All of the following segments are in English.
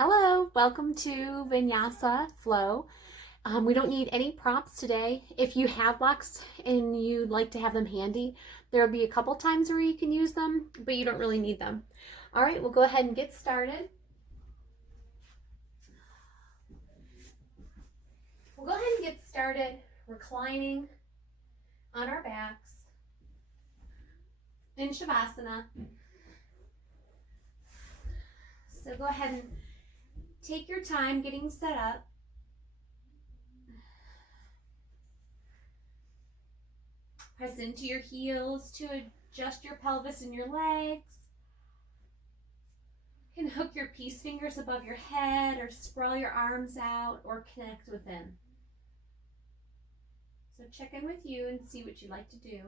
Hello, welcome to Vinyasa Flow. We don't need any prompts today. If you have blocks and you'd like to have them handy, there will be a couple times where you can use them, but you don't really need them. All right, we'll go ahead and get started. Reclining on our backs in Shavasana. So go ahead and take your time getting set up. Press into your heels to adjust your pelvis and your legs. You can hook your peace fingers above your head or sprawl your arms out or connect within. So check in with you and see what you like to do,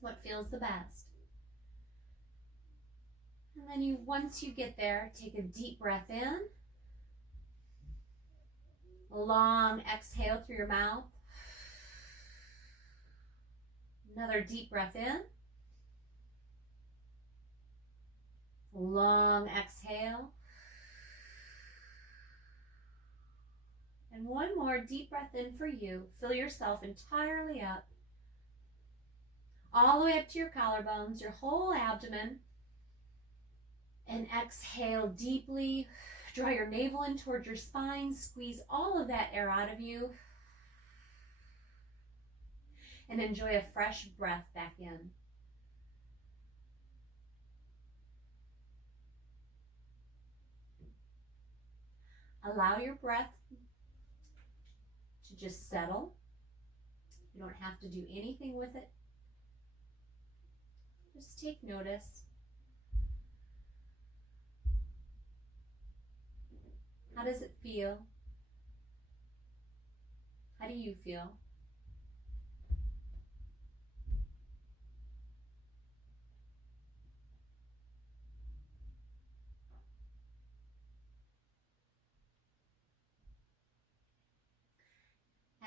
what feels the best. And then once you get there, take a deep breath in. A long exhale through your mouth. Another deep breath in. A long exhale. And one more deep breath in for you. Fill yourself entirely up. All the way up to your collarbones, your whole abdomen. And exhale deeply. Draw your navel in toward your spine. Squeeze all of that air out of you. And enjoy a fresh breath back in. Allow your breath to just settle. You don't have to do anything with it. Just take notice. How does it feel? How do you feel?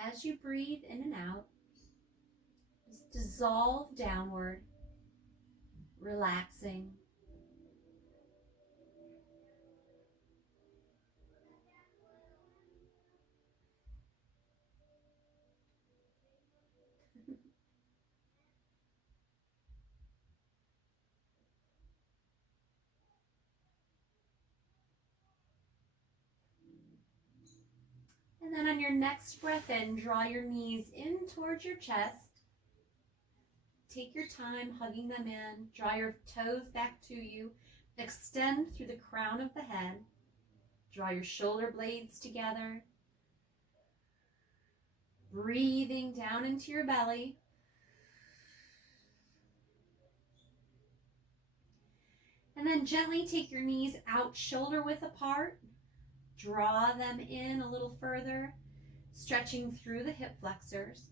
As you breathe in and out, just dissolve downward, relaxing. And then on your next breath in, draw your knees in towards your chest. Take your time hugging them in. Draw your toes back to you. Extend through the crown of the head. Draw your shoulder blades together. Breathing down into your belly. And then gently take your knees out shoulder width apart. Draw them in a little further, stretching through the hip flexors.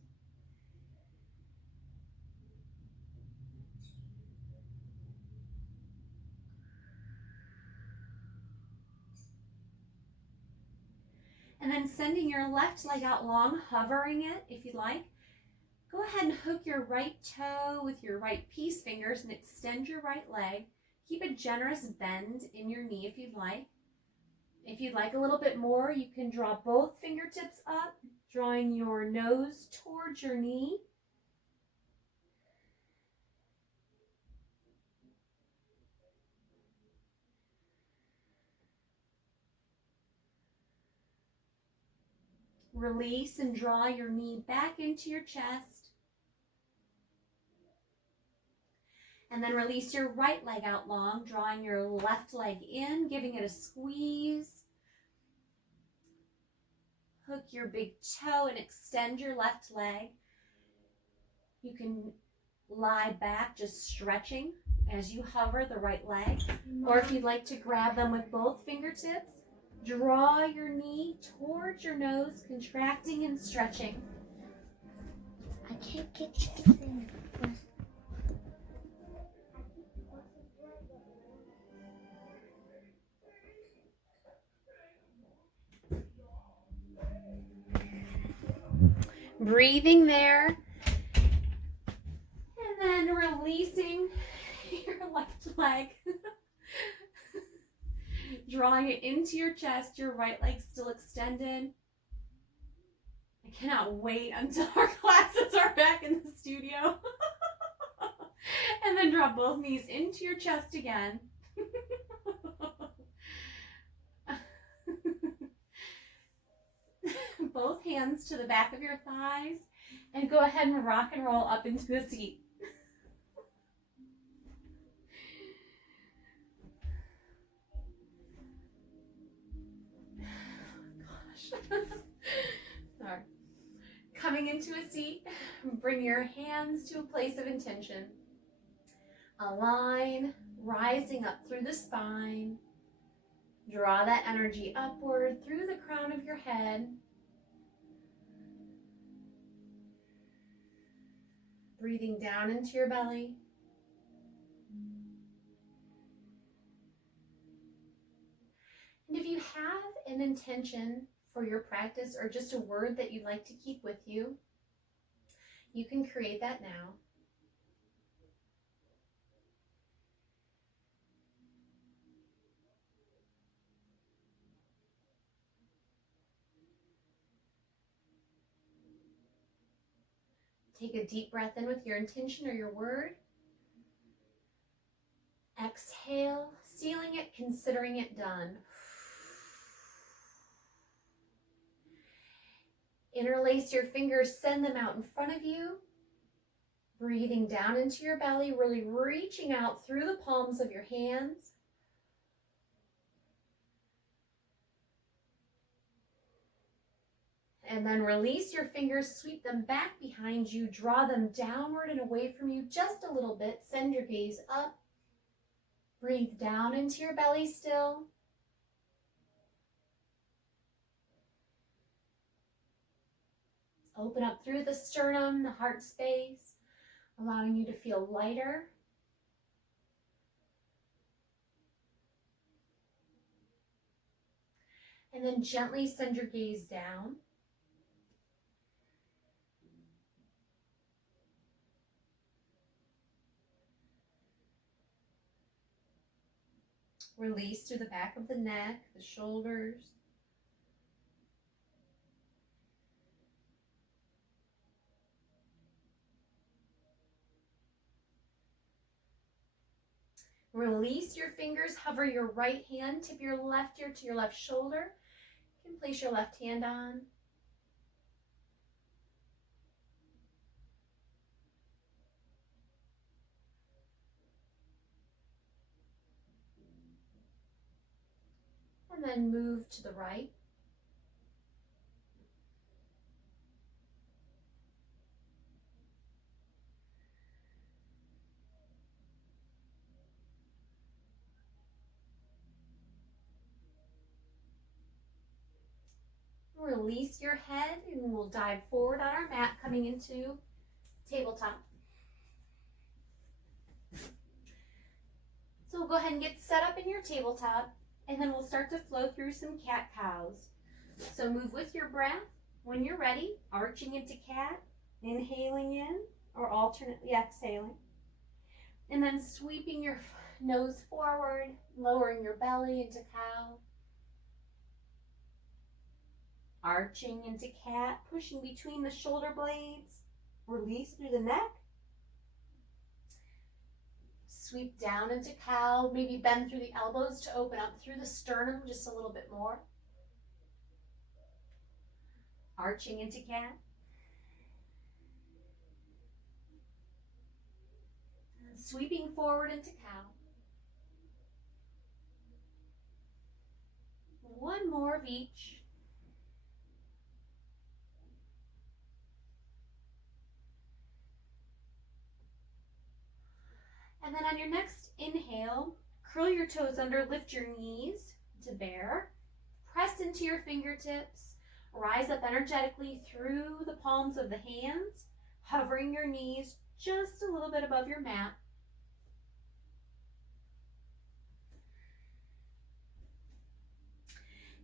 And then sending your left leg out long, hovering it if you like. Go ahead and hook your right toe with your right peace fingers and extend your right leg. Keep a generous bend in your knee if you'd like. If you'd like a little bit more, you can draw both fingertips up, drawing your nose towards your knee. Release and draw your knee back into your chest. And then release your right leg out long, drawing your left leg in, giving it a squeeze. Hook your big toe and extend your left leg. You can lie back, just stretching as you hover the right leg. Or if you'd like to grab them with both fingertips, draw your knee towards your nose, contracting and stretching. I can't get the thing. Breathing there. And then releasing your left leg. Drawing it into your chest, your right leg still extended. I cannot wait until our classes are back in the studio. And then draw both knees into your chest again. Both hands to the back of your thighs, and go ahead and rock and roll up into the seat. Gosh. Sorry. Coming into a seat, bring your hands to a place of intention. A line rising up through the spine. Draw that energy upward through the crown of your head. Breathing down into your belly. And if you have an intention for your practice or just a word that you'd like to keep with you, you can create that now. Take a deep breath in with your intention or your word. Exhale, sealing it, considering it done. Interlace your fingers, send them out in front of you. Breathing down into your belly, really reaching out through the palms of your hands. And then release your fingers, sweep them back behind you, draw them downward and away from you just a little bit. Send your gaze up. Breathe down into your belly still. Open up through the sternum, the heart space, allowing you to feel lighter. And then gently send your gaze down. Release through the back of the neck, the shoulders. Release your fingers, hover your right hand, tip your left ear to your left shoulder. You can place your left hand on. And then move to the right. Release your head and we'll dive forward on our mat, coming into tabletop. So we'll go ahead and get set up in your tabletop, and then we'll start to flow through some cat-cows. So move with your breath. When you're ready, arching into cat, inhaling in, or alternately exhaling. And then sweeping your nose forward, lowering your belly into cow. Arching into cat, pushing between the shoulder blades. Release through the neck. Sweep down into cow, maybe bend through the elbows to open up through the sternum just a little bit more. Arching into cat. And sweeping forward into cow. One more of each. And then on your next inhale, curl your toes under, lift your knees to bear. Press into your fingertips. Rise up energetically through the palms of the hands, hovering your knees just a little bit above your mat.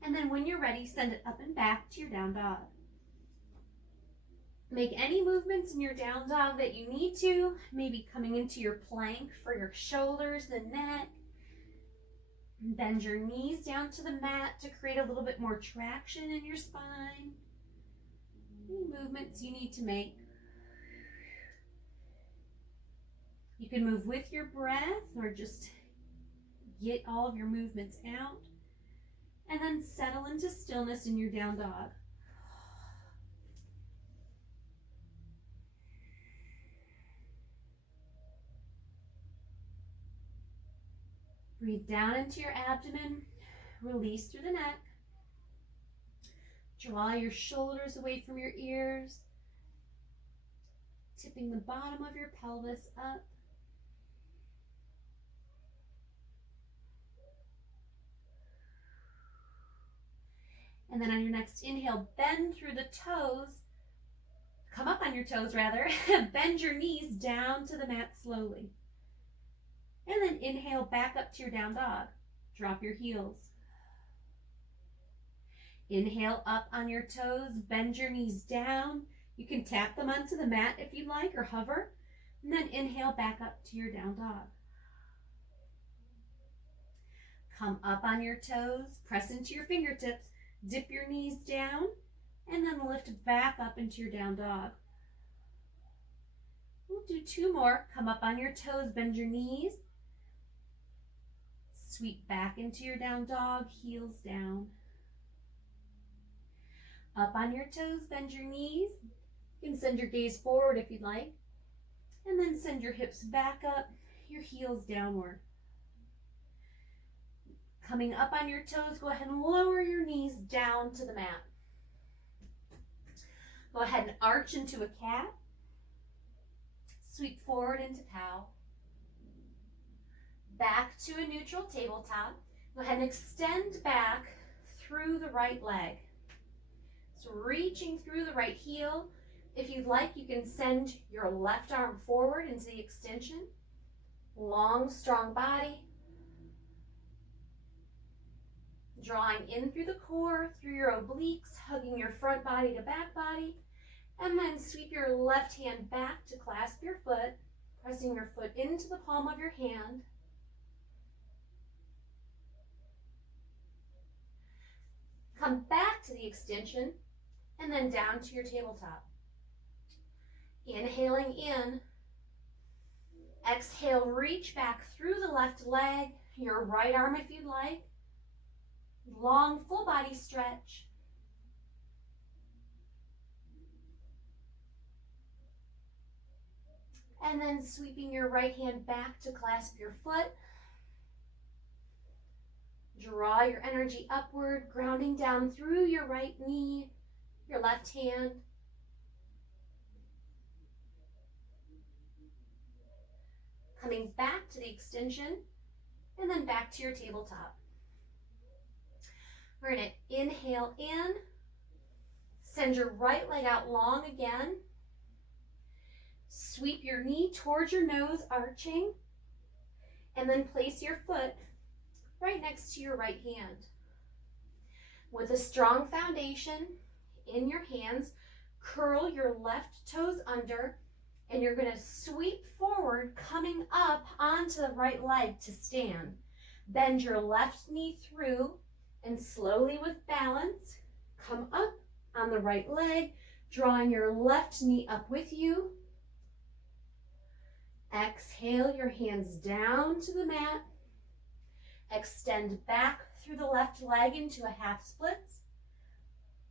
And then when you're ready, send it up and back to your down dog. Make any movements in your down dog that you need to, maybe coming into your plank for your shoulders, the neck. Bend your knees down to the mat to create a little bit more traction in your spine. Any movements you need to make. You can move with your breath or just get all of your movements out. And then settle into stillness in your down dog. Breathe down into your abdomen. Release through the neck. Draw your shoulders away from your ears. Tipping the bottom of your pelvis up. And then on your next inhale, bend through the toes. Come up on your toes, rather. Bend your knees down to the mat slowly. And then inhale back up to your down dog. Drop your heels. Inhale up on your toes. Bend your knees down. You can tap them onto the mat if you like or hover. And then inhale back up to your down dog. Come up on your toes. Press into your fingertips. Dip your knees down and then lift back up into your down dog. We'll do two more. Come up on your toes, bend your knees. Sweep back into your down dog, heels down. Up on your toes, bend your knees. You can send your gaze forward if you'd like. And then send your hips back up, your heels downward. Coming up on your toes, go ahead and lower your knees down to the mat. Go ahead and arch into a cat. Sweep forward into cow. Back to a neutral tabletop. Go ahead and extend back through the right leg. So reaching through the right heel. If you'd like, you can send your left arm forward into the extension. Long, strong body. Drawing in through the core, through your obliques, hugging your front body to back body. And then sweep your left hand back to clasp your foot, pressing your foot into the palm of your hand. Come back to the extension and then down to your tabletop. Inhaling in. Exhale, reach back through the left leg, your right arm if you'd like. Long full body stretch. And then sweeping your right hand back to clasp your foot. Draw your energy upward, grounding down through your right knee, your left hand. Coming back to the extension, and then back to your tabletop. We're going to inhale in, send your right leg out long again. Sweep your knee towards your nose, arching, and then place your foot right next to your right hand. With a strong foundation in your hands, curl your left toes under, and you're going to sweep forward, coming up onto the right leg to stand. Bend your left knee through, and slowly with balance, come up on the right leg, drawing your left knee up with you. Exhale your hands down to the mat. Extend back through the left leg into a half splits.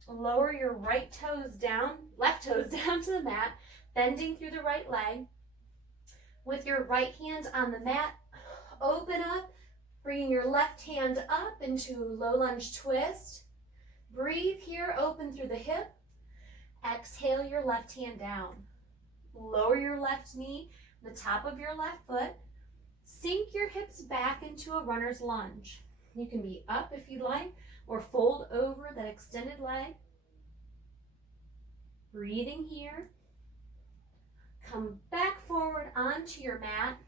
Lower your right toes down, left toes down to the mat, bending through the right leg. With your right hand on the mat, open up, bringing your left hand up into low lunge twist. Breathe here, open through the hip. Exhale your left hand down. Lower your left knee, the top of your left foot. Sink your hips back into a runner's lunge. You can be up if you like, or fold over that extended leg. Breathing here. Come back forward onto your mat.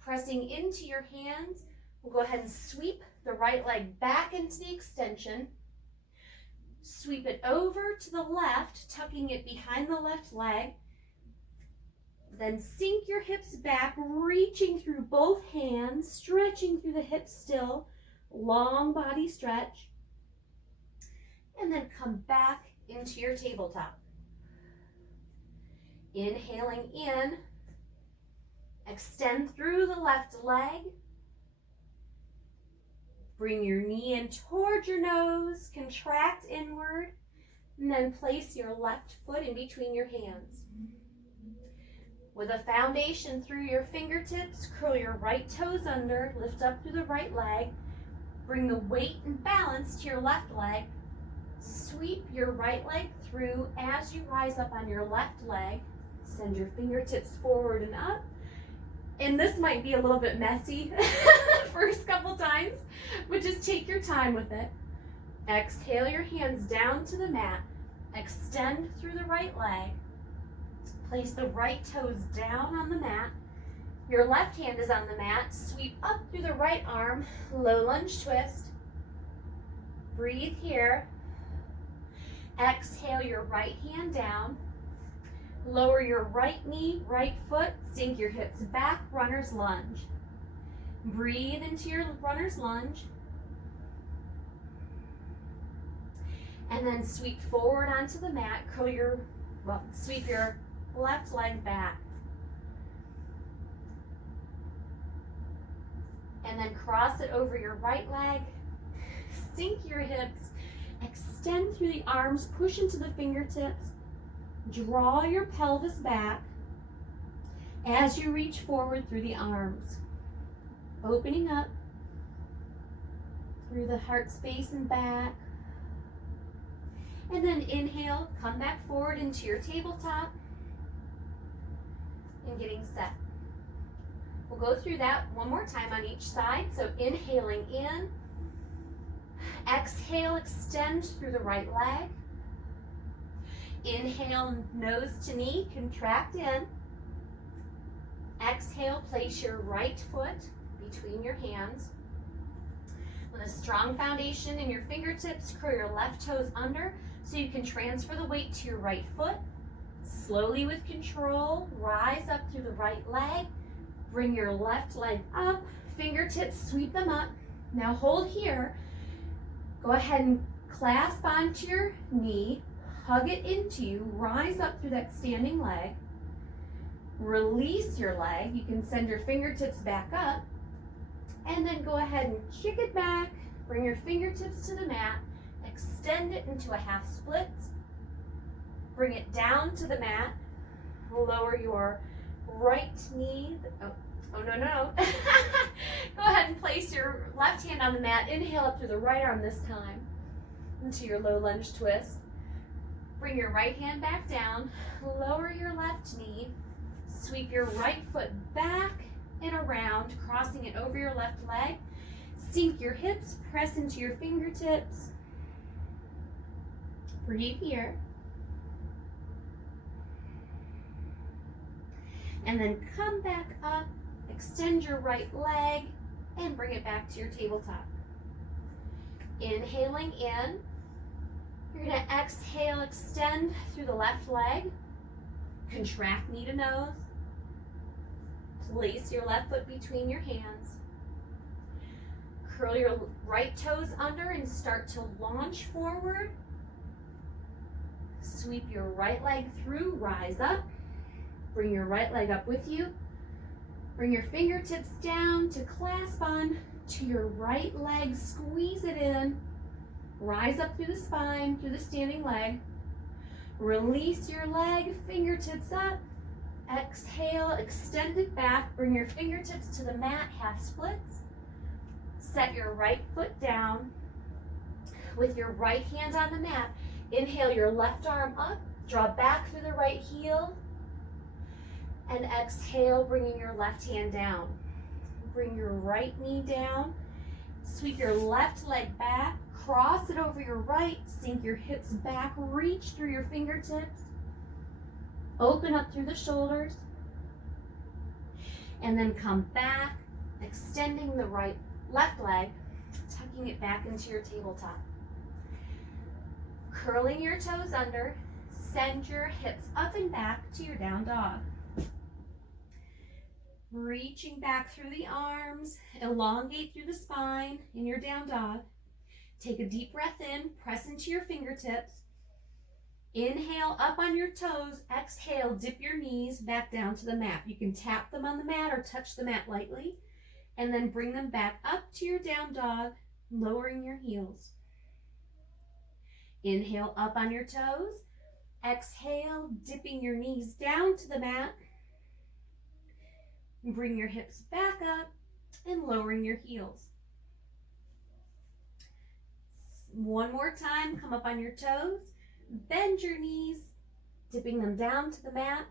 Pressing into your hands. We'll go ahead and sweep the right leg back into the extension. Sweep it over to the left, tucking it behind the left leg. Then sink your hips back, reaching through both hands, stretching through the hips still. long body stretch, and then come back into your tabletop. Inhaling in, extend through the left leg. Bring your knee in towards your nose, contract inward, and then place your left foot in between your hands. With a foundation through your fingertips, curl your right toes under, lift up through the right leg, bring the weight and balance to your left leg, sweep your right leg through as you rise up on your left leg, send your fingertips forward and up. And this might be a little bit messy first couple times, but just take your time with it. Exhale your hands down to the mat, extend through the right leg, place the right toes down on the mat. Your left hand is on the mat, sweep up through the right arm, low lunge twist. Breathe here. Exhale your right hand down. Lower your right knee, right foot, sink your hips back, runner's lunge. Breathe into your runner's lunge. And then sweep forward onto the mat, sweep your left leg back. And then cross it over your right leg, sink your hips, extend through the arms, push into the fingertips. Draw your pelvis back as you reach forward through the arms, opening up through the heart space and back. And then inhale, come back forward into your tabletop and getting set. We'll go through that one more time on each side. So inhaling in, exhale, extend through the right leg. Inhale, nose to knee, contract in. Exhale, place your right foot between your hands. With a strong foundation in your fingertips, curl your left toes under so you can transfer the weight to your right foot. Slowly with control, rise up through the right leg. Bring your left leg up, fingertips, sweep them up. Now hold here. Go ahead and clasp onto your knee. Hug it into you, rise up through that standing leg. Release your leg. You can send your fingertips back up. And then go ahead and kick it back. Bring your fingertips to the mat. Extend it into a half split. Bring it down to the mat. Lower your right knee. Oh, no. Go ahead and place your left hand on the mat. Inhale up through the right arm this time into your low lunge twist. Bring your right hand back down, lower your left knee, sweep your right foot back and around, crossing it over your left leg. Sink your hips, press into your fingertips. Breathe here. And then come back up, extend your right leg, and bring it back to your tabletop. Inhaling in. You're going to exhale, extend through the left leg. Contract knee to nose. Place your left foot between your hands. Curl your right toes under and start to launch forward. Sweep your right leg through, rise up. Bring your right leg up with you. Bring your fingertips down to clasp on to your right leg. Squeeze it in. Rise up through the spine, through the standing leg. Release your leg, fingertips up. Exhale, extend it back. Bring your fingertips to the mat, half splits. Set your right foot down. With your right hand on the mat, inhale your left arm up. Draw back through the right heel. And exhale, bringing your left hand down. Bring your right knee down. Sweep your left leg back. Cross it over your right, sink your hips back, reach through your fingertips, open up through the shoulders, and then come back, extending the left leg, tucking it back into your tabletop. Curling your toes under, send your hips up and back to your down dog. Reaching back through the arms, elongate through the spine in your down dog. Take a deep breath in, press into your fingertips. Inhale up on your toes, exhale, dip your knees back down to the mat. You can tap them on the mat or touch the mat lightly, and then bring them back up to your down dog, lowering your heels. Inhale up on your toes, exhale, dipping your knees down to the mat. Bring your hips back up and lowering your heels. One more time, come up on your toes, bend your knees, dipping them down to the mat,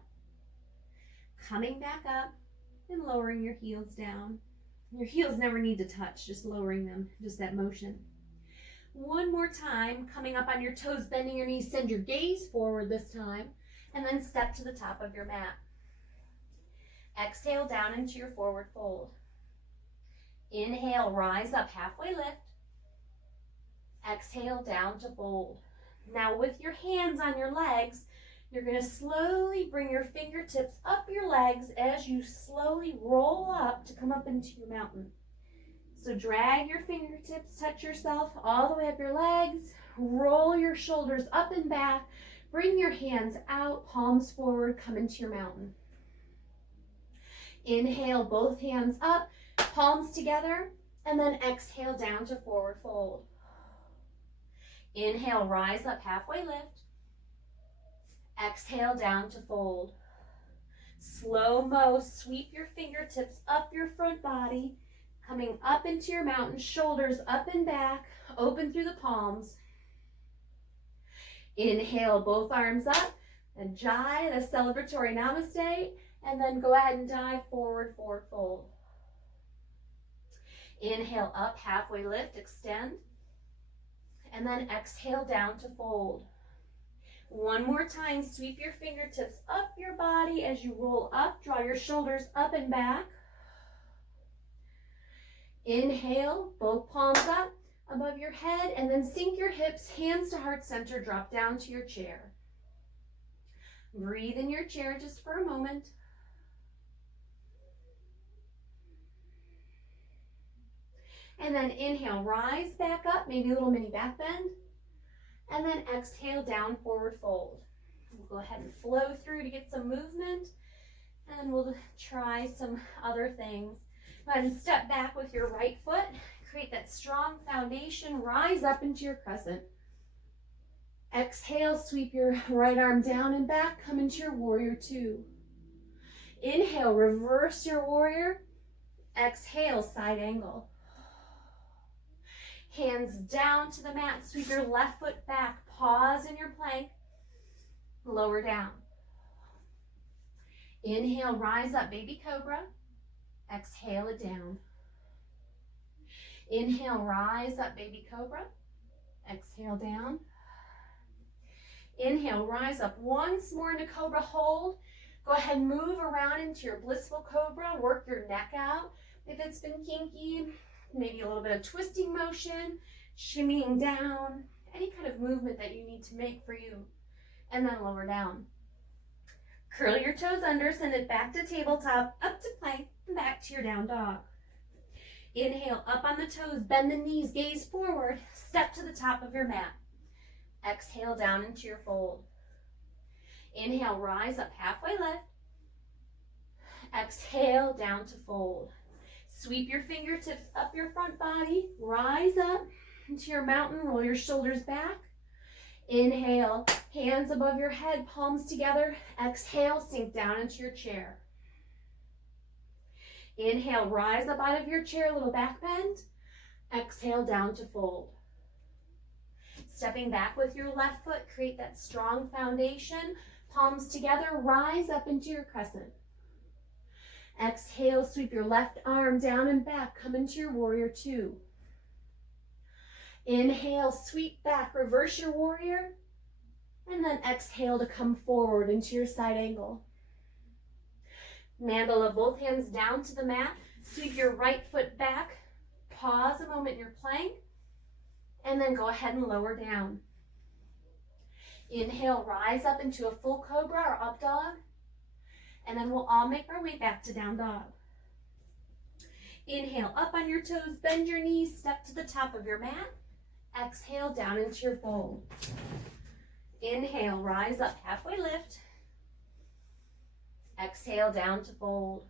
coming back up and lowering your heels down. Your heels never need to touch, just lowering them, just that motion. One more time, coming up on your toes, bending your knees, send your gaze forward this time, and then step to the top of your mat. Exhale down into your forward fold. Inhale, rise up, halfway lift. Exhale down to fold. Now with your hands on your legs, you're going to slowly bring your fingertips up your legs as you slowly roll up to come up into your mountain. So drag your fingertips, touch yourself all the way up your legs, roll your shoulders up and back, bring your hands out, palms forward, come into your mountain. Inhale, both hands up, palms together, and then exhale down to forward fold. Inhale, rise up, halfway lift. Exhale down to fold. Slow-mo, sweep your fingertips up your front body, coming up into your mountain, shoulders up and back, open through the palms. Inhale, both arms up, and jai, the celebratory namaste, and then go ahead and dive forward, forward fold. Inhale up, halfway lift, extend, and then exhale down to fold. One more time, sweep your fingertips up your body as you roll up, draw your shoulders up and back. Inhale, both palms up above your head, and then sink your hips, hands to heart center, drop down to your chair. Breathe in your chair just for a moment. And then inhale, rise back up, maybe a little mini back bend. And then exhale, down, forward fold. We'll go ahead and flow through to get some movement. And we'll try some other things. Go ahead and step back with your right foot. Create that strong foundation. Rise up into your crescent. Exhale, sweep your right arm down and back. Come into your warrior two. Inhale, reverse your warrior. Exhale, side angle. Hands down to the mat, sweep your left foot back, pause in your plank, lower down. Inhale, rise up, baby cobra. Exhale it down. Inhale, rise up, baby cobra. Exhale down. Inhale, rise up once more into cobra hold. Go ahead and move around into your blissful cobra, work your neck out. If it's been kinky, maybe a little bit of twisting motion, shimmying down, any kind of movement that you need to make for you. And then lower down. Curl your toes under, send it back to tabletop, up to plank, and back to your down dog. Inhale, up on the toes, bend the knees, gaze forward, step to the top of your mat. Exhale down into your fold. Inhale, rise up, halfway lift. Exhale, down to fold. Sweep your fingertips up your front body, rise up into your mountain, roll your shoulders back. Inhale, hands above your head, palms together. Exhale, sink down into your chair. Inhale, rise up out of your chair, a little back bend. Exhale, down to fold. Stepping back with your left foot, create that strong foundation. Palms together, rise up into your crescent. Exhale, sweep your left arm down and back, come into your warrior two. Inhale, sweep back, reverse your warrior, and then exhale to come forward into your side angle. Mandala, both hands down to the mat, sweep your right foot back, pause a moment in your plank, and then go ahead and lower down. Inhale, rise up into a full cobra or up dog, and then we'll all make our way back to down dog. Inhale up on your toes, bend your knees, step to the top of your mat. Exhale down into your fold. Inhale, rise up, halfway lift. Exhale down to fold.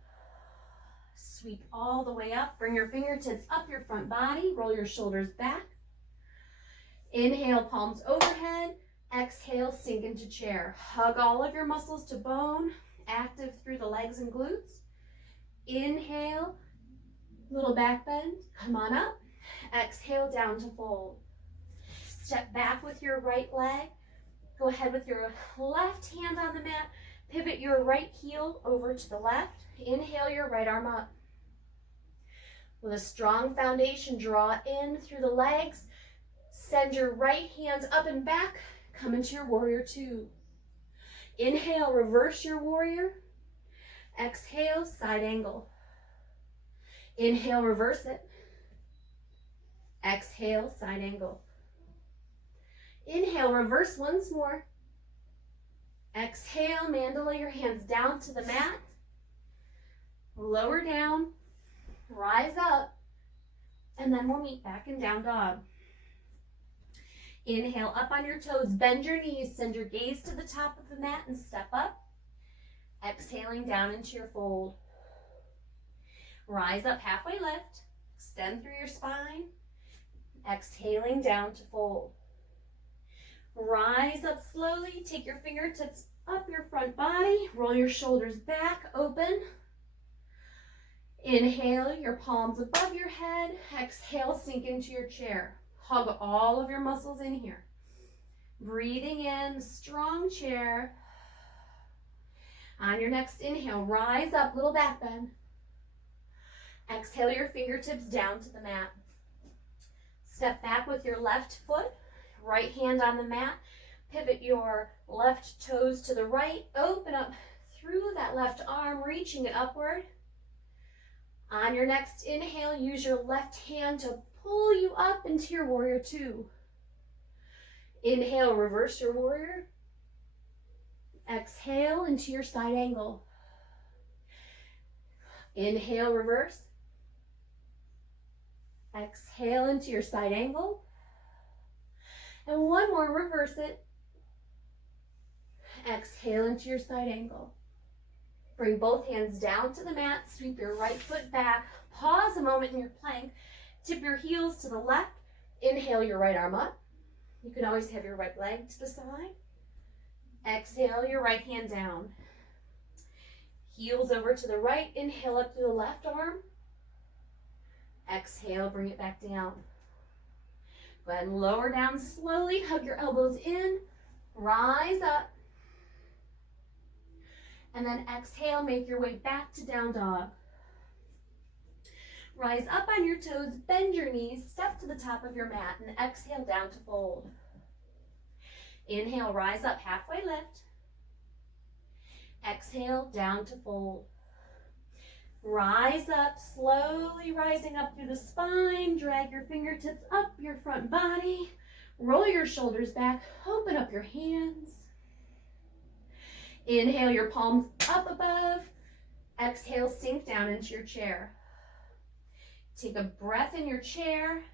Sweep all the way up. Bring your fingertips up your front body. Roll your shoulders back. Inhale, palms overhead. Exhale, sink into chair. Hug all of your muscles to bone. Active through the legs and glutes. Inhale, little back bend. Come on up. Exhale, down to fold. Step back with your right leg. Go ahead with your left hand on the mat. Pivot your right heel over to the left. Inhale your right arm up. With a strong foundation, draw in through the legs. Send your right hand up and back. Come into your warrior two. Inhale, reverse your warrior. Exhale, side angle. Inhale, reverse it. Exhale, side angle. Inhale, reverse once more. Exhale, mandala your hands down to the mat. Lower down, rise up, and then we'll meet back in down dog. Inhale up on your toes, bend your knees, send your gaze to the top of the mat and step up. Exhaling down into your fold. Rise up, halfway lift, extend through your spine. Exhaling down to fold. Rise up slowly, take your fingertips up your front body, roll your shoulders back, open. Inhale, your palms above your head. Exhale, sink into your chair. Hug all of your muscles in here. Breathing in, strong chair. On your next inhale, rise up, little back bend. Exhale your fingertips down to the mat. Step back with your left foot, right hand on the mat. Pivot your left toes to the right. Open up through that left arm, reaching it upward. On your next inhale, use your left hand to pull you up into your warrior two. Inhale, reverse your warrior. Exhale into your side angle. Inhale, reverse. Exhale into your side angle. And one more, reverse it. Exhale into your side angle. Bring both hands down to the mat, sweep your right foot back, pause a moment in your plank, tip your heels to the left, inhale your right arm up. You can always have your right leg to the side. Exhale your right hand down. Heels over to the right, inhale up through the left arm. Exhale, bring it back down. Go ahead and lower down slowly, hug your elbows in, rise up. And then exhale, make your way back to down dog. Rise up on your toes, bend your knees, step to the top of your mat, and exhale down to fold. Inhale, rise up, halfway lift. Exhale, down to fold. Rise up, slowly rising up through the spine. Drag your fingertips up your front body. Roll your shoulders back, open up your hands. Inhale your palms up above. Exhale, sink down into your chair. Take a breath in your chair.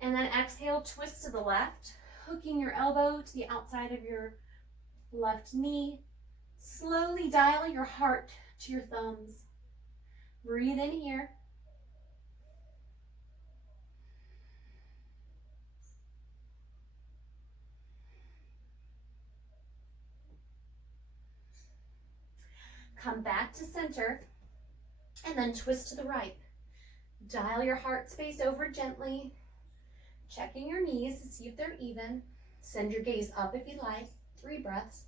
And then exhale, twist to the left, hooking your elbow to the outside of your left knee. Slowly dial your heart to your thumbs. Breathe in here. Come back to center and then twist to the right. Dial your heart space over gently, checking your knees to see if they're even. Send your gaze up if you like. 3 breaths.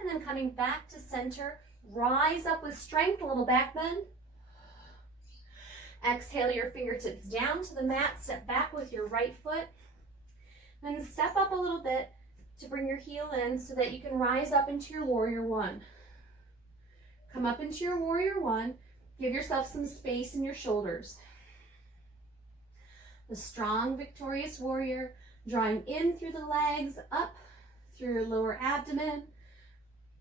And then coming back to center, rise up with strength, a little back bend. Exhale your fingertips down to the mat, step back with your right foot. Then step up a little bit to bring your heel in so that you can rise up into your warrior one. Come up into your warrior one, give yourself some space in your shoulders. The strong, victorious warrior Drawing in through the legs, up through your lower abdomen,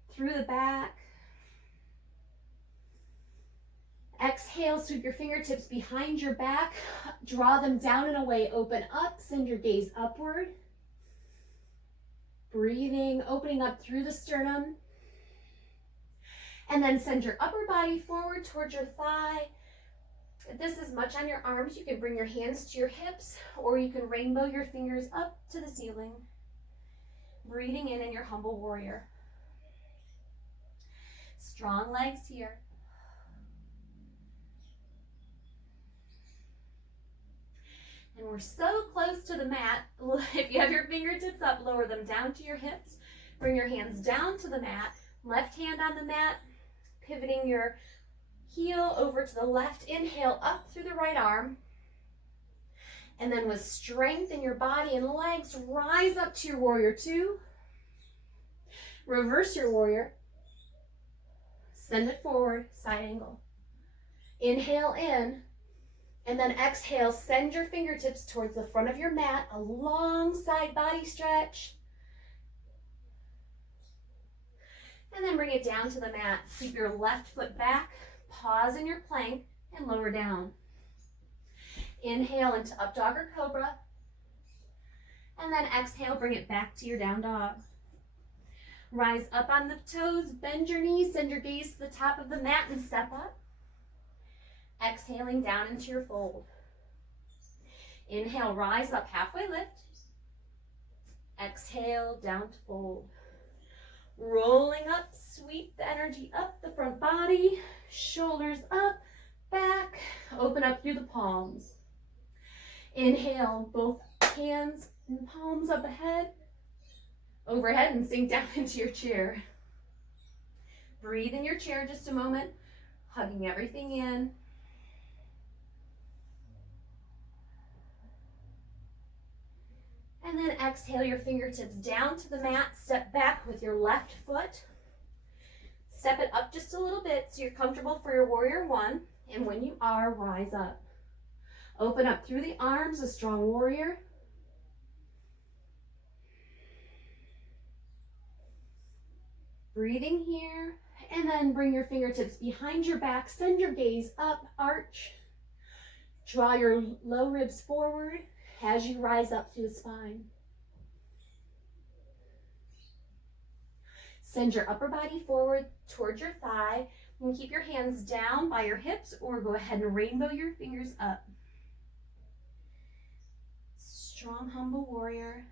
through the back. Exhale, sweep your fingertips behind your back, draw them down and away, open up, send your gaze upward. Breathing, opening up through the sternum. And then send your upper body forward towards your thigh. If this is much on your arms, you can bring your hands to your hips, or you can rainbow your fingers up to the ceiling. Breathing in your humble warrior. Strong legs here. And we're so close to the mat. If you have your fingertips up, lower them down to your hips. Bring your hands down to the mat. Left hand on the mat, pivoting your heel over to the left. Inhale up through the right arm. And then with strength in your body and legs, rise up to your warrior two. Reverse your warrior. Send it forward, side angle. Inhale in. And then exhale, send your fingertips towards the front of your mat, a long side body stretch. And then bring it down to the mat. Sweep your left foot back, pause in your plank, and lower down. Inhale into up dog or cobra. And then exhale, bring it back to your down dog. Rise up on the toes, bend your knees, send your gaze to the top of the mat and step up. Exhaling down into your fold. Inhale, rise up, halfway lift. Exhale, down to fold. Rolling up, sweep the energy up the front body, shoulders up, back, open up through the palms. Inhale, both hands and palms up ahead, overhead, and sink down into your chair. Breathe in your chair just a moment, hugging everything in. And then exhale your fingertips down to the mat. Step back with your left foot. Step it up just a little bit so you're comfortable for your warrior one. And when you are, rise up. Open up through the arms, a strong warrior. Breathing here. And then bring your fingertips behind your back. Send your gaze up, arch. Draw your low ribs forward as you rise up through the spine. Send your upper body forward towards your thigh and keep your hands down by your hips, or go ahead and rainbow your fingers up. Strong, humble warrior.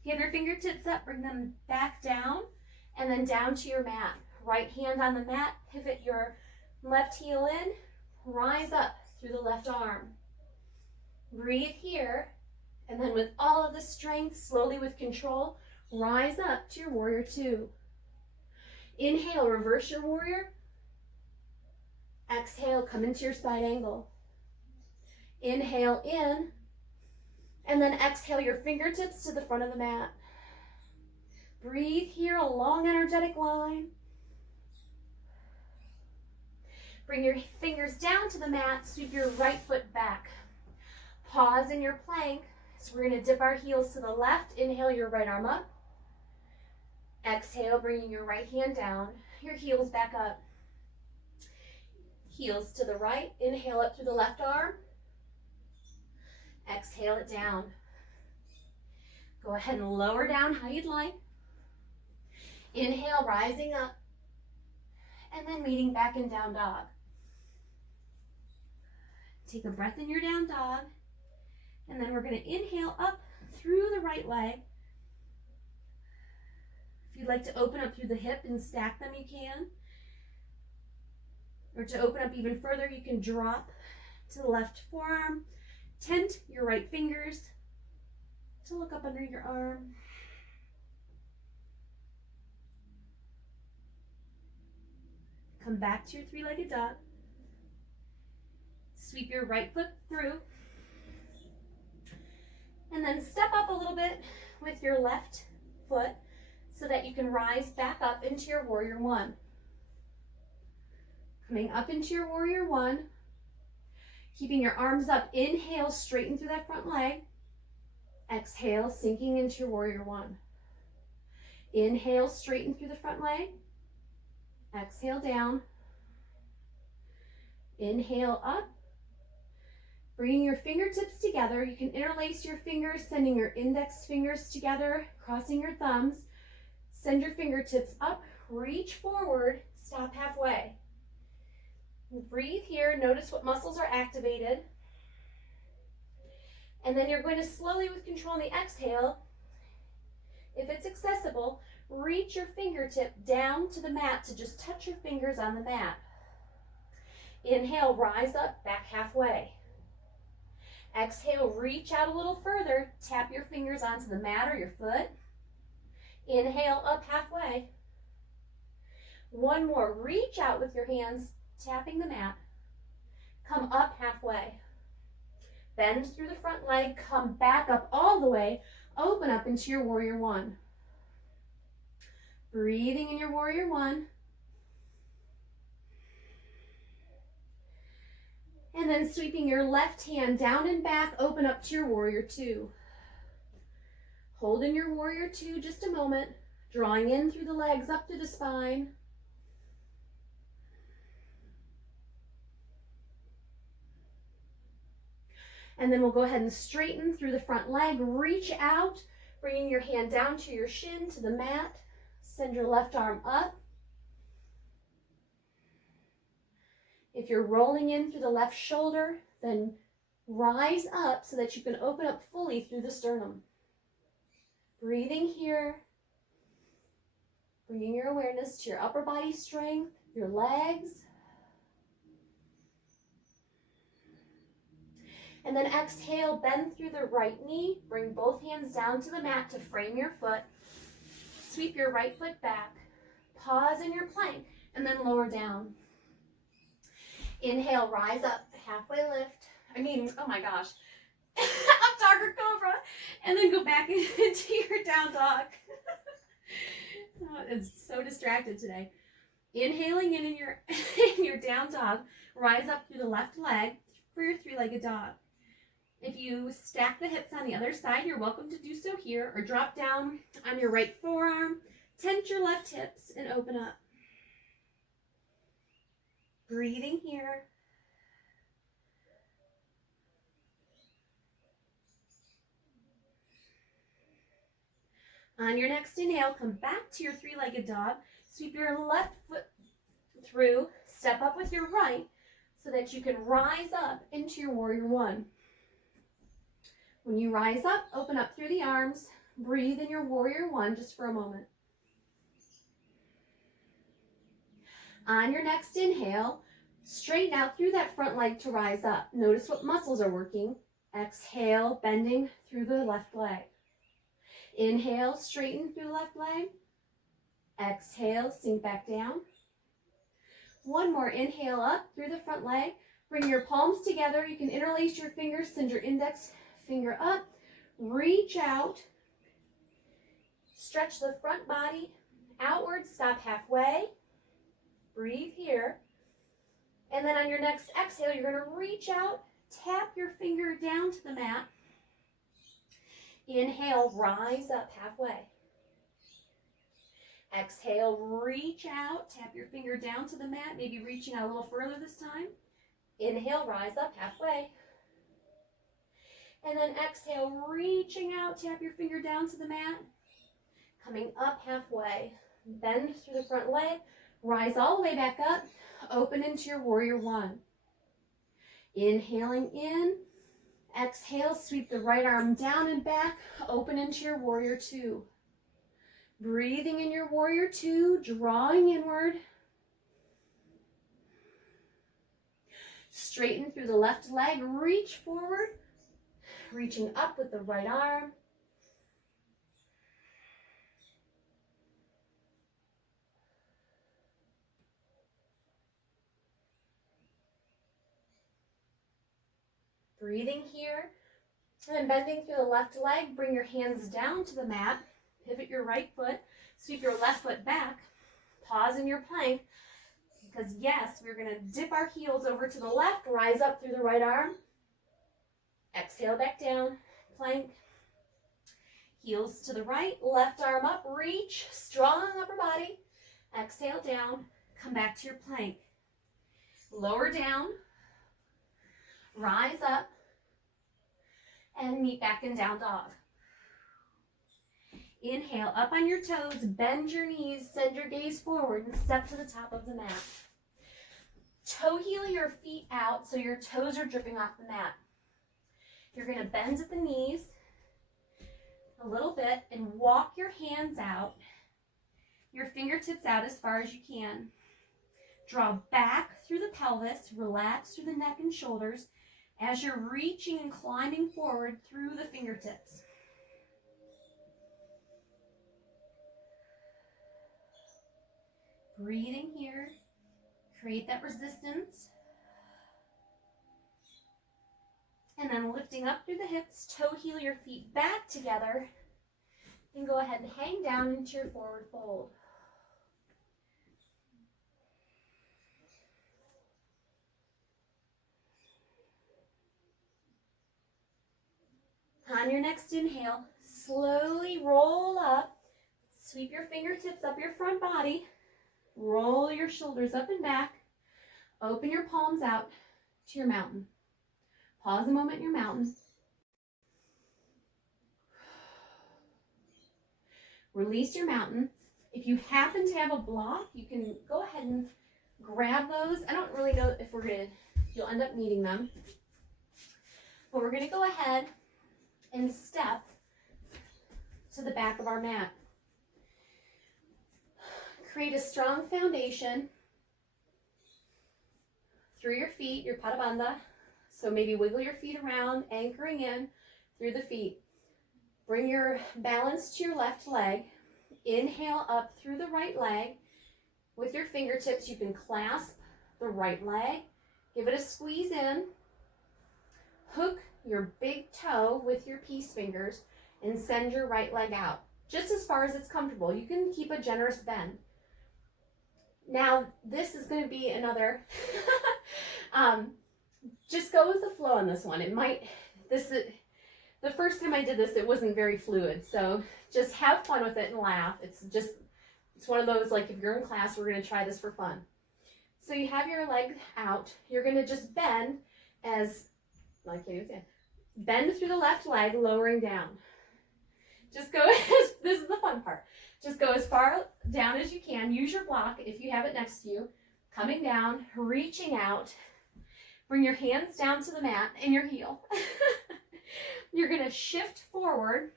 If you have your fingertips up, bring them back down and then down to your mat. Right hand on the mat, pivot your left heel in, rise up through the left arm. Breathe here, and then with all of the strength, slowly with control, rise up to your warrior two. Inhale, reverse your warrior. Exhale, come into your side angle. Inhale in, and then exhale your fingertips to the front of the mat. Breathe here, a long energetic line. Bring your fingers down to the mat, sweep your right foot back. Pause in your plank. So we're going to dip our heels to the left. Inhale your right arm up. Exhale, bringing your right hand down. Your heels back up. Heels to the right. Inhale up through the left arm. Exhale it down. Go ahead and lower down how you'd like. Inhale, rising up. And then meeting back in down dog. Take a breath in your down dog. And then we're going to inhale up through the right leg. If you'd like to open up through the hip and stack them, you can. Or to open up even further, you can drop to the left forearm. Tent your right fingers to look up under your arm. Come back to your three-legged dog. Sweep your right foot through. And then step up a little bit with your left foot so that you can rise back up into your warrior one. Coming up into your warrior one. Keeping your arms up, inhale, straighten through that front leg. Exhale, sinking into your warrior one. Inhale, straighten through the front leg. Exhale, down. Inhale, up. Bringing your fingertips together. You can interlace your fingers, sending your index fingers together, crossing your thumbs. Send your fingertips up, reach forward, stop halfway. Breathe here, notice what muscles are activated. And then you're going to slowly, with control on the exhale, if it's accessible, reach your fingertip down to the mat to just touch your fingers on the mat. Inhale, rise up, back halfway. Exhale, reach out a little further, tap your fingers onto the mat or your foot. Inhale, up halfway. One more, reach out with your hands, tapping the mat. Come up halfway. Bend through the front leg, come back up all the way, open up into your warrior one. Breathing in your warrior one. And then sweeping your left hand down and back, open up to your warrior two. Hold in your warrior two just a moment, drawing in through the legs, up through the spine. And then we'll go ahead and straighten through the front leg, reach out, bringing your hand down to your shin, to the mat. Send your left arm up. If you're rolling in through the left shoulder, then rise up so that you can open up fully through the sternum. Breathing here, bringing your awareness to your upper body strength, your legs. And then exhale, bend through the right knee, bring both hands down to the mat to frame your foot. Sweep your right foot back, pause in your plank, and then lower down. Inhale, rise up, halfway lift. Oh my gosh. Up dog or cobra. And then go back into your down dog. Oh, it's so distracted today. Inhaling in your down dog, rise up through the left leg for your three-legged dog. If you stack the hips on the other side, you're welcome to do so here, or drop down on your right forearm, tent your left hips, and open up. Breathing here. On your next inhale, come back to your three-legged dog. Sweep your left foot through, step up with your right so that you can rise up into your warrior one. When you rise up, open up through the arms. Breathe in your warrior one just for a moment. On your next inhale, straighten out through that front leg to rise up. Notice what muscles are working. Exhale, bending through the left leg. Inhale, straighten through the left leg. Exhale, sink back down. One more, inhale up through the front leg. Bring your palms together. You can interlace your fingers, send your index finger up. Reach out. Stretch the front body outward, stop halfway. Breathe here. And then on your next exhale, you're going to reach out, tap your finger down to the mat. Inhale, rise up halfway. Exhale, reach out, tap your finger down to the mat, maybe reaching out a little further this time. Inhale, rise up halfway. And then exhale, reaching out, tap your finger down to the mat. Coming up halfway. Bend through the front leg, rise all the way back up, open into your warrior one. Inhaling in, exhale, sweep the right arm down and back, open into your warrior two. Breathing in your warrior two, drawing inward. Straighten through the left leg, reach forward, reaching up with the right arm. Breathing here, and then bending through the left leg, bring your hands down to the mat, pivot your right foot, sweep your left foot back, pause in your plank, Because yes, we're going to dip our heels over to the left, rise up through the right arm. Exhale back down, plank. Heels to the right, left arm up, reach, strong upper body. Exhale down, come back to your plank. Lower down, rise up, and meet back in down dog. Inhale, up on your toes, bend your knees, send your gaze forward, and step to the top of the mat. Toe heel your feet out so your toes are dripping off the mat. You're going to bend at the knees a little bit and walk your hands out, your fingertips out as far as you can. Draw back through the pelvis, relax through the neck and shoulders as you're reaching and climbing forward through the fingertips. Breathing here, create that resistance. And then lifting up through the hips, toe heel your feet back together, and go ahead and hang down into your forward fold. On your next inhale, slowly roll up, sweep your fingertips up your front body, roll your shoulders up and back, open your palms out to your mountain. Pause a moment in your mountain. Release your mountain. If you happen to have a block, you can go ahead and grab those. I don't really know if you'll end up needing them. But we're going to go ahead and step to the back of our mat. Create a strong foundation through your feet, your Pada Bandha. So maybe wiggle your feet around, anchoring in through the feet. Bring your balance to your left leg. Inhale up through the right leg. With your fingertips, you can clasp the right leg. Give it a squeeze in. Hook your big toe with your peace fingers and send your right leg out. Just as far as it's comfortable. You can keep a generous bend. Now, this is going to be another... just go with the flow on this one. The first time I did this, it wasn't very fluid. So just have fun with it and laugh. It's one of those, like, if you're in class, we're going to try this for fun. So you have your leg out. You're going to just bend bend through the left leg, lowering down. Just go, this is the fun part. Just go as far down as you can. Use your block if you have it next to you. Coming down, reaching out. Bring your hands down to the mat and your heel. You're going to shift forward.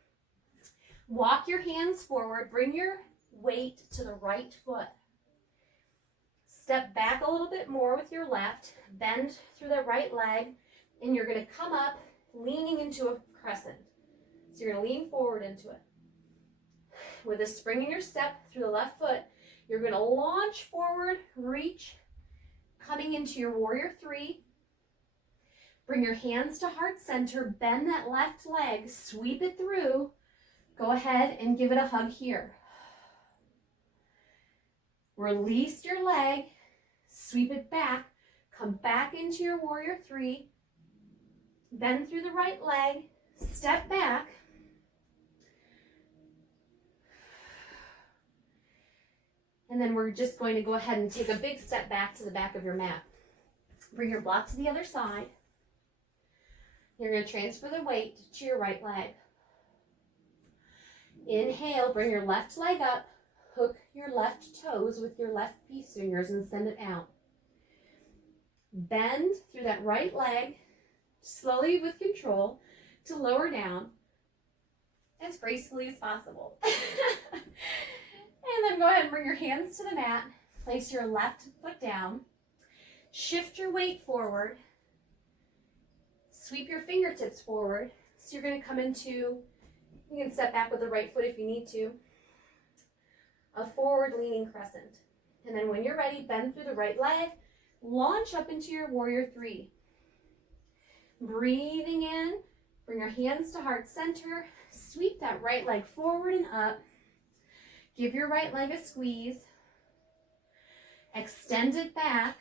Walk your hands forward. Bring your weight to the right foot. Step back a little bit more with your left. Bend through the right leg. And you're going to come up leaning into a crescent. So you're going to lean forward into it. With a spring in your step through the left foot, you're going to launch forward, reach, coming into your warrior three. Bring your hands to heart center, bend that left leg, sweep it through. Go ahead and give it a hug here. Release your leg, sweep it back, come back into your warrior three. Bend through the right leg, step back. And then we're just going to go ahead and take a big step back to the back of your mat. Bring your block to the other side. You're going to transfer the weight to your right leg. Inhale, bring your left leg up. Hook your left toes with your left peace fingers and send it out. Bend through that right leg, slowly with control, to lower down as gracefully as possible. And then go ahead and bring your hands to the mat. Place your left foot down. Shift your weight forward. Sweep your fingertips forward. So you're going to come into, you can step back with the right foot if you need to, a forward leaning crescent. And then when you're ready, bend through the right leg, launch up into your warrior three. Breathing in, bring your hands to heart center, sweep that right leg forward and up. Give your right leg a squeeze. Extend it back.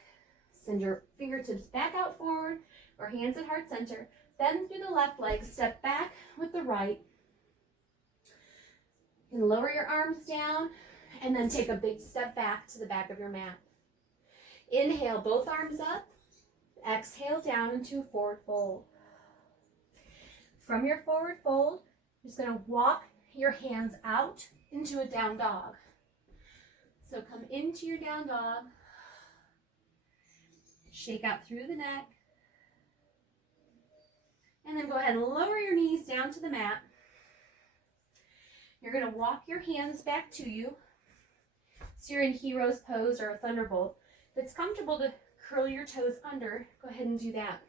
Send your fingertips back out forward or hands at heart center. Bend through the left leg, step back with the right. You can lower your arms down and then take a big step back to the back of your mat. Inhale, both arms up. Exhale down into a forward fold. From your forward fold, you're just going to walk your hands out into a down dog. So come into your down dog. Shake out through the neck. And then go ahead and lower your knees down to the mat. You're going to walk your hands back to you. So you're in hero's pose or a thunderbolt. If it's comfortable to curl your toes under, go ahead and do that.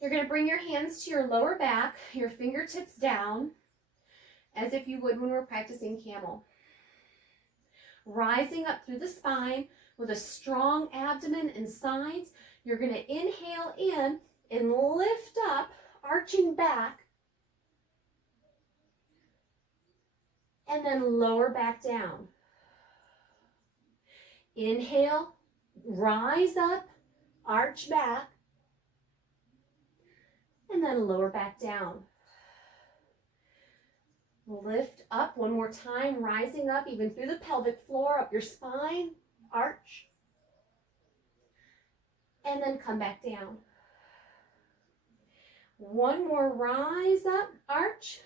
You're going to bring your hands to your lower back, your fingertips down, as if you would when we're practicing camel. Rising up through the spine with a strong abdomen and sides, you're going to inhale in and lift up, arching back, and then lower back down. Inhale, rise up, arch back, and then lower back down. Lift up one more time, rising up even through the pelvic floor, up your spine, arch, and then come back down. One more, rise up, arch,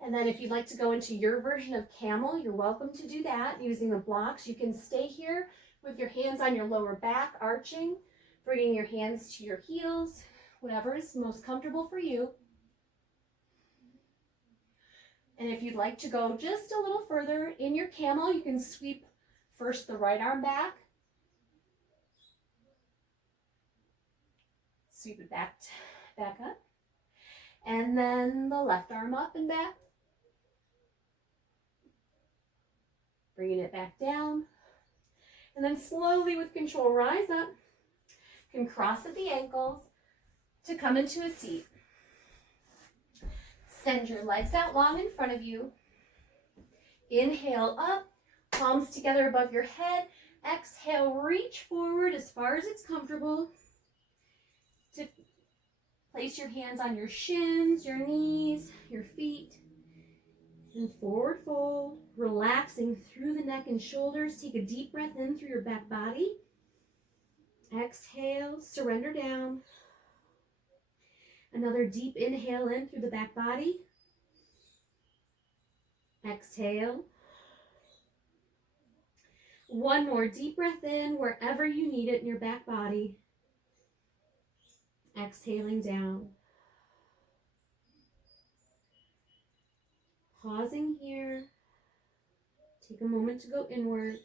and then if you'd like to go into your version of camel, you're welcome to do that using the blocks. You can stay here with your hands on your lower back, arching, bringing your hands to your heels, whatever is most comfortable for you. And if you'd like to go just a little further in your camel, you can sweep first the right arm back, sweep it back up, and then the left arm up and back, bringing it back down, and then slowly with control rise up. You can cross at the ankles to come into a seat. Send your legs out long in front of you. Inhale up, palms together above your head. Exhale, reach forward as far as it's comfortable to place your hands on your shins, your knees, your feet. And forward fold, relaxing through the neck and shoulders. Take a deep breath in through your back body. Exhale, surrender down. Another deep inhale in through the back body. Exhale. One more deep breath in wherever you need it in your back body. Exhaling down. Pausing here. Take a moment to go inward.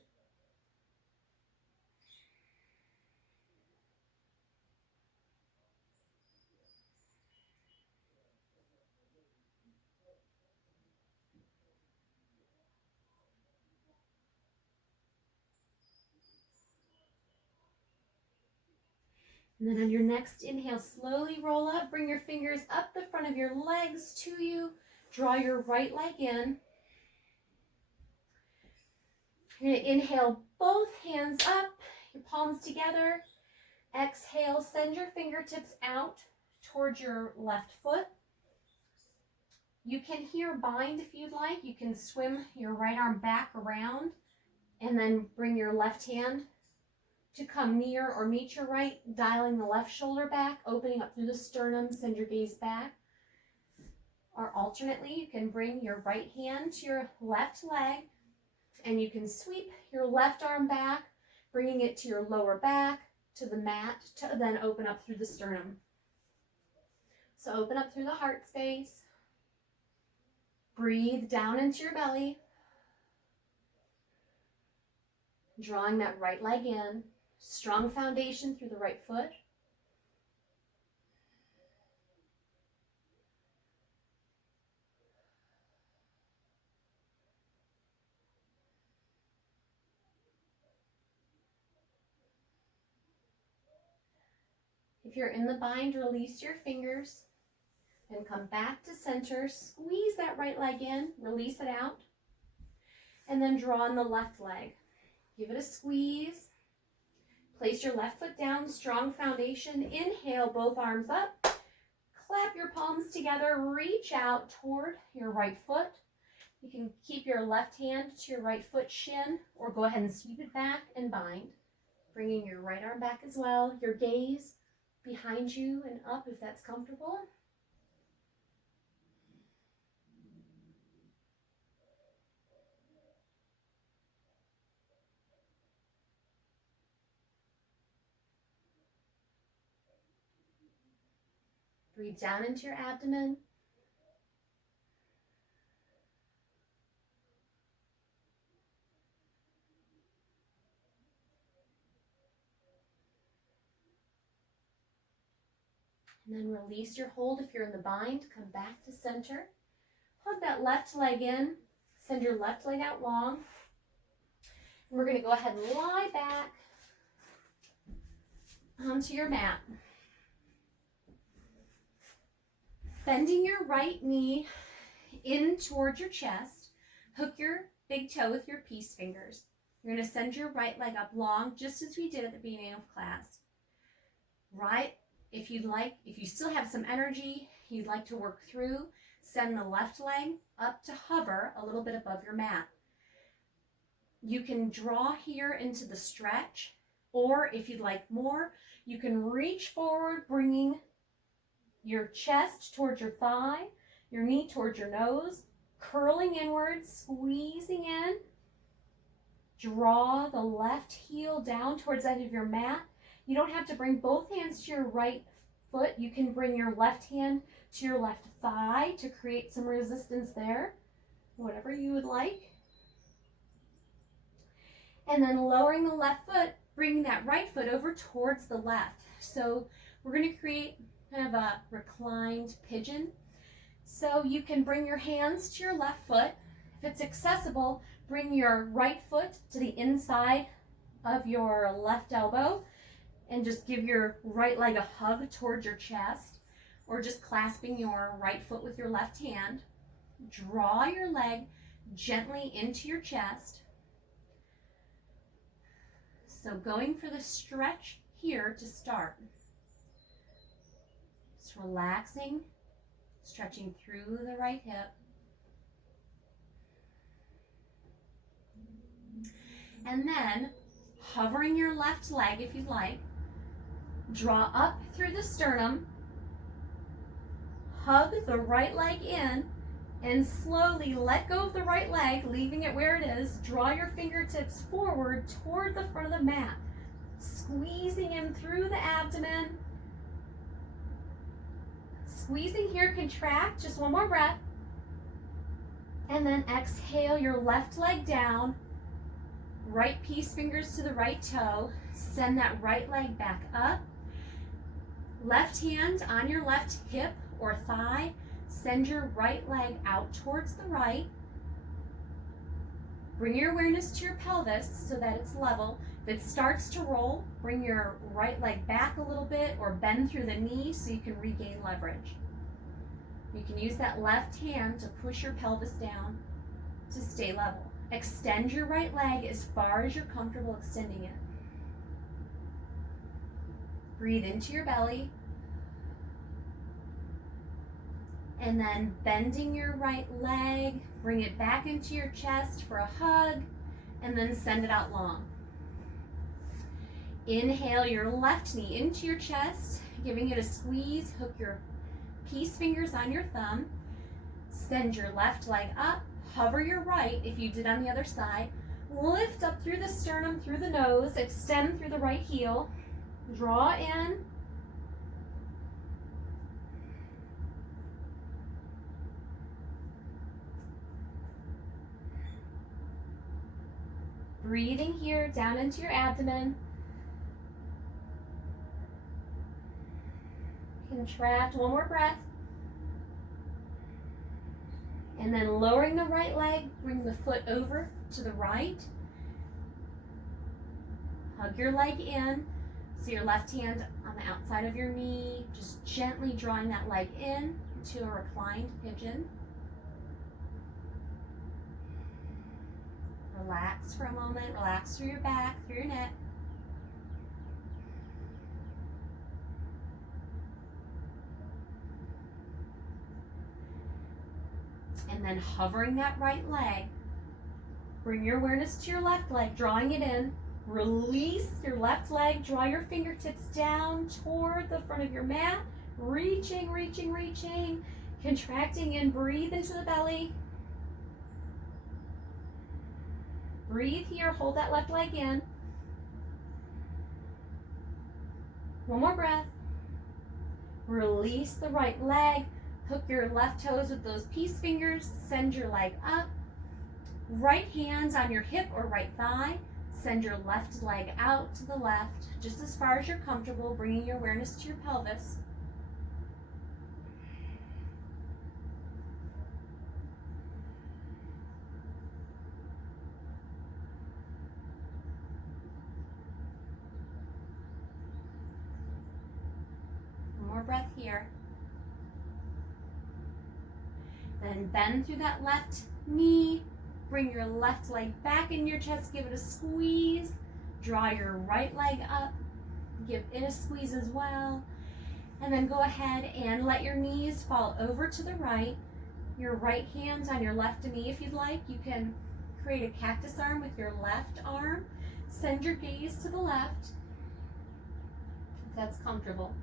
And then on your next inhale, slowly roll up. Bring your fingers up the front of your legs to you. Draw your right leg in. You're going to inhale, both hands up, your palms together. Exhale, send your fingertips out towards your left foot. You can here bind if you'd like. You can swim your right arm back around and then bring your left hand to come near or meet your right, dialing the left shoulder back, opening up through the sternum, send your gaze back. Or alternately, you can bring your right hand to your left leg and you can sweep your left arm back, bringing it to your lower back, to the mat, to then open up through the sternum. So open up through the heart space. Breathe down into your belly. Drawing that right leg in. Strong foundation through the right foot. If you're in the bind, release your fingers and come back to center. Squeeze that right leg in, release it out, and then draw on the left leg. Give it a squeeze. Place your left foot down, strong foundation. Inhale, both arms up. Clap your palms together. Reach out toward your right foot. You can keep your left hand to your right foot shin, or go ahead and sweep it back and bind. Bringing your right arm back as well. Your gaze behind you and up if that's comfortable. Breathe down into your abdomen. And then release your hold if you're in the bind. Come back to center. Hug that left leg in. Send your left leg out long. And we're going to go ahead and lie back onto your mat. Bending your right knee in towards your chest. Hook your big toe with your peace fingers. You're going to send your right leg up long, just as we did at the beginning of class. Right, if you still have some energy you'd like to work through, send the left leg up to hover a little bit above your mat. You can draw here into the stretch, or if you'd like more, you can reach forward, bringing your chest towards your thigh, your knee towards your nose, curling inward, squeezing in. Draw the left heel down towards the end of your mat. You don't have to bring both hands to your right foot. You can bring your left hand to your left thigh to create some resistance there, whatever you would like. And then lowering the left foot, bringing that right foot over towards the left. So we're going to create kind of a reclined pigeon. So you can bring your hands to your left foot. If it's accessible, bring your right foot to the inside of your left elbow and just give your right leg a hug towards your chest, or just clasping your right foot with your left hand. Draw your leg gently into your chest. So going for the stretch here to start. Just relaxing, stretching through the right hip. And then hovering your left leg if you'd like. Draw up through the sternum. Hug the right leg in and slowly let go of the right leg, leaving it where it is. Draw your fingertips forward toward the front of the mat. Squeezing in through the abdomen. Squeezing here, contract, just one more breath. And then exhale your left leg down. Right peace fingers to the right toe. Send that right leg back up. Left hand on your left hip or thigh. Send your right leg out towards the right. Bring your awareness to your pelvis so that it's level. If it starts to roll, bring your right leg back a little bit or bend through the knee so you can regain leverage. You can use that left hand to push your pelvis down to stay level. Extend your right leg as far as you're comfortable extending it. Breathe into your belly. And then bending your right leg, bring it back into your chest for a hug, and then send it out long. Inhale your left knee into your chest, giving it a squeeze. Hook your peace fingers on your thumb. Send your left leg up. Hover your right if you did on the other side. Lift up through the sternum, through the nose. Extend through the right heel. Draw in. Breathing here down into your abdomen. Contract, one more breath. And then lowering the right leg, bring the foot over to the right. Hug your leg in. So your left hand on the outside of your knee, just gently drawing that leg in to a reclined pigeon. Relax for a moment. Relax through your back, through your neck. And then hovering that right leg, bring your awareness to your left leg, drawing it in. Release your left leg, draw your fingertips down toward the front of your mat. Reaching, reaching, reaching. Contracting in, breathe into the belly. Breathe here, hold that left leg in. One more breath. Release the right leg. Hook your left toes with those peace fingers. Send your leg up. Right hand on your hip or right thigh. Send your left leg out to the left, just as far as you're comfortable, bringing your awareness to your pelvis. One more breath here. Then bend through that left knee. Bring your left leg back in your chest. Give it a squeeze. Draw your right leg up. Give it a squeeze as well. And then go ahead and let your knees fall over to the right. Your right hand on your left knee if you'd like. You can create a cactus arm with your left arm. Send your gaze to the left if that's comfortable.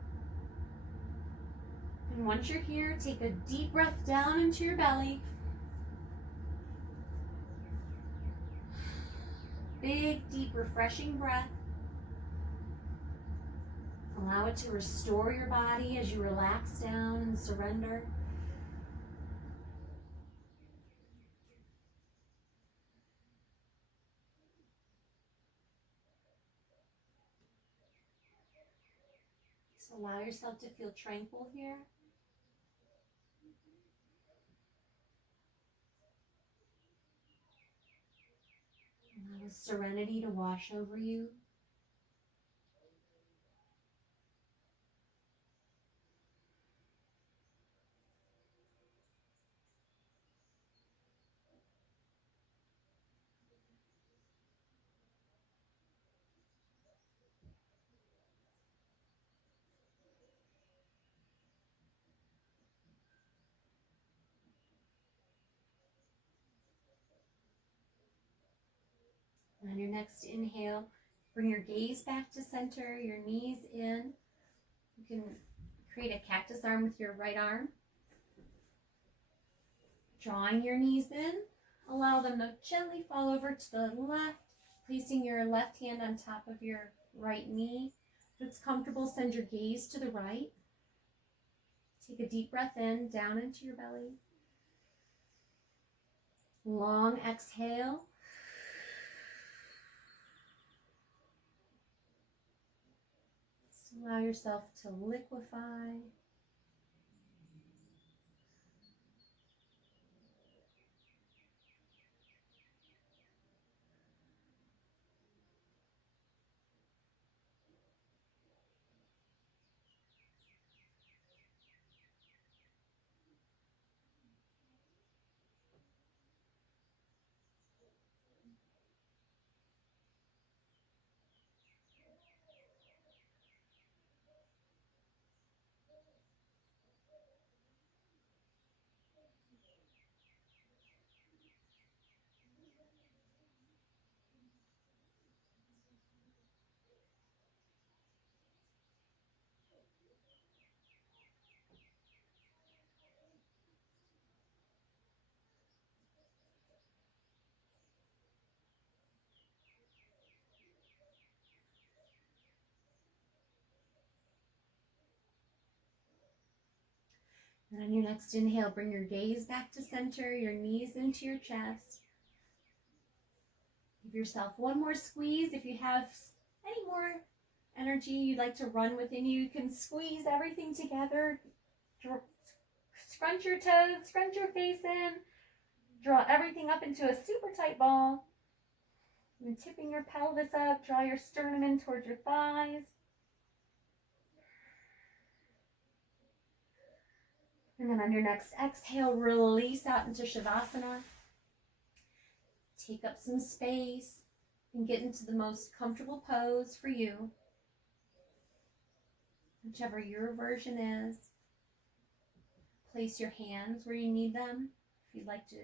And once you're here, take a deep breath down into your belly. Big, deep, refreshing breath. Allow it to restore your body as you relax down and surrender. Just allow yourself to feel tranquil here. Allow the serenity to wash over you. On your next inhale, bring your gaze back to center, your knees in. You can create a cactus arm with your right arm. Drawing your knees in, allow them to gently fall over to the left, placing your left hand on top of your right knee. If it's comfortable, send your gaze to the right. Take a deep breath in, down into your belly. Long exhale. Just allow yourself to liquefy. And on your next inhale, bring your gaze back to center, your knees into your chest. Give yourself one more squeeze. If you have any more energy you'd like to run within you, you can squeeze everything together. Scrunch your toes, scrunch your face in. Draw everything up into a super tight ball. And tipping your pelvis up, draw your sternum in towards your thighs. And then on your next exhale, release out into Shavasana. take up some space and get into the most comfortable pose for you, whichever your version is. Place your hands where you need them. If you'd like to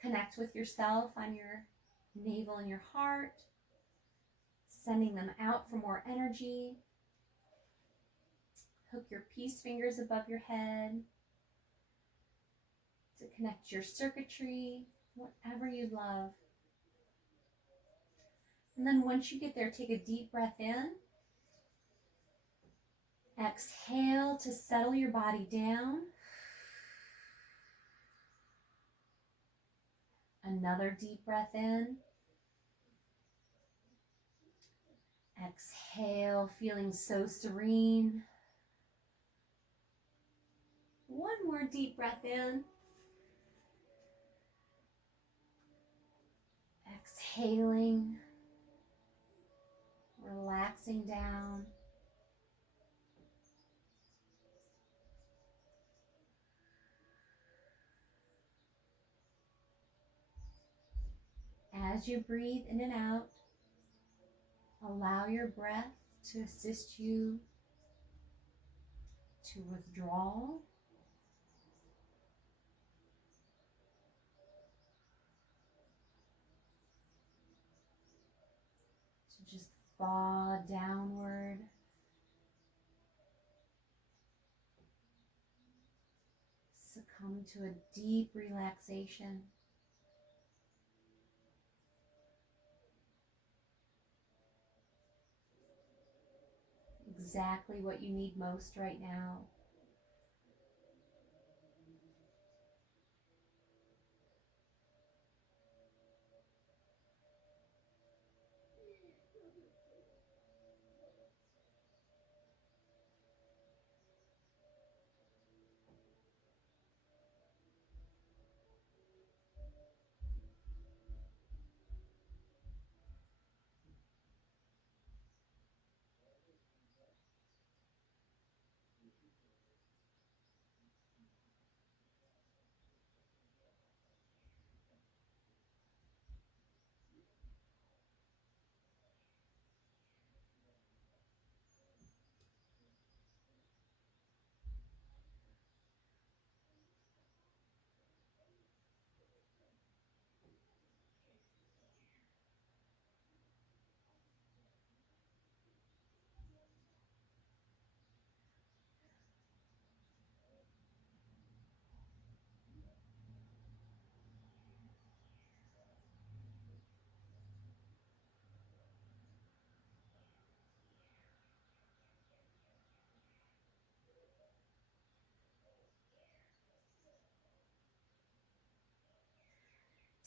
connect with yourself on your navel and your heart, sending them out for more energy. Hook your peace fingers above your head to connect your circuitry, whatever you love. And then once you get there, take a deep breath in. Exhale to settle your body down. Another deep breath in. Exhale, feeling so serene. One more deep breath in. Exhaling, relaxing down. As you breathe in and out, allow your breath to assist you to withdraw, to just fall downward. Succumb to a deep relaxation. Exactly what you need most right now.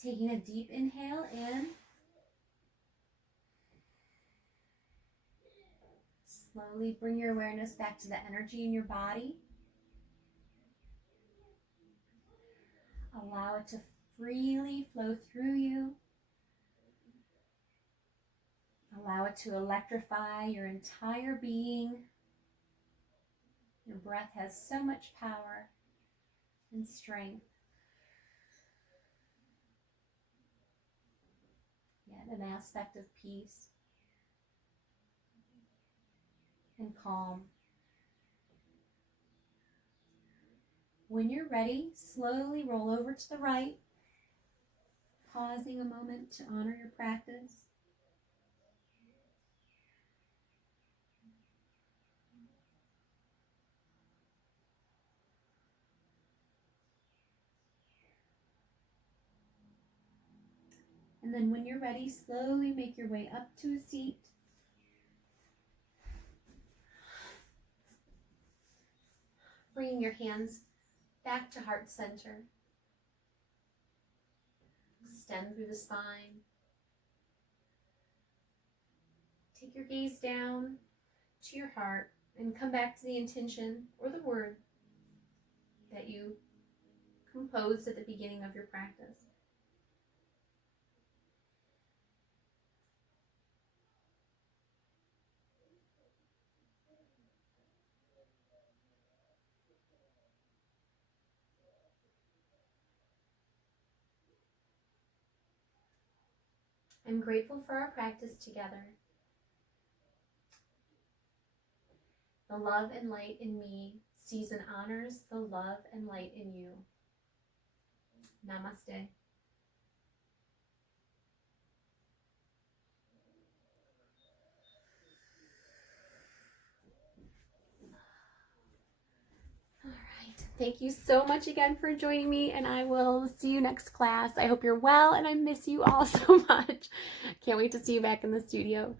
Taking a deep inhale in. Slowly bring your awareness back to the energy in your body. Allow it to freely flow through you. Allow it to electrify your entire being. Your breath has so much power and strength. Yet an aspect of peace and calm. When you're ready, slowly roll over to the right, pausing a moment to honor your practice. And then when you're ready, slowly make your way up to a seat. Bringing your hands back to heart center. Extend through the spine. Take your gaze down to your heart and come back to the intention or the word that you composed at the beginning of your practice. I'm grateful for our practice together. The love and light in me sees and honors the love and light in you. Namaste. All right. Thank you so much again for joining me, and I will see you next class. I hope you're well, and I miss you all so much. Can't wait to see you back in the studio.